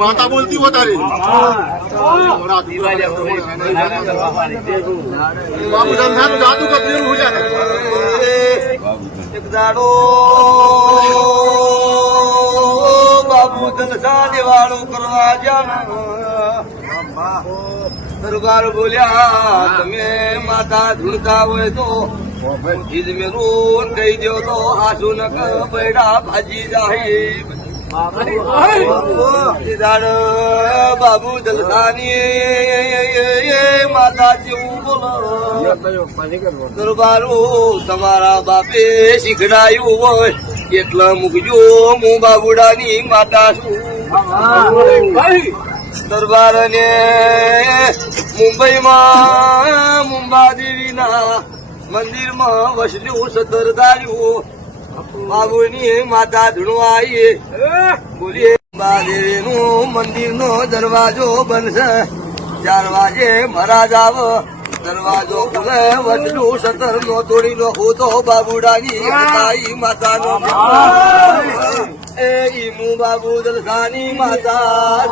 माता बोलती वो तारी बाबू धंधा तो जादू का प्रेम हो जाता एक दाड़ो बाबू जलसा दिवाळो करवा जाना दरबार बोल्या તમે માતા ધૂળતા હોય તો ચીજ મેરું કહી દો તો આસુ ન બેડા ભાજી જાય બાબુ જલસાની માતા જેવું બોલો દરબારું તમારા બાપે શીખડાયું હોય એટલે મૂકજો હું બાબુડાની માતા છું દરબાર ને મુંબઈમાં મુંબાદેવીના મંદિરમાં વસલ્યું સતરદાર્યું બાબુની માતા ધૂણવાઈ બોલીએ મુંબાદેવી નું મંદિર નો દરવાજો બનશે 4 વાગે મહારાજ આવ દરવાજો ખુલે વસલું સતર નો તોડી નો હું તો બાબુડાની માતા નો એ ઈમુ બાબુ દલસાની માતા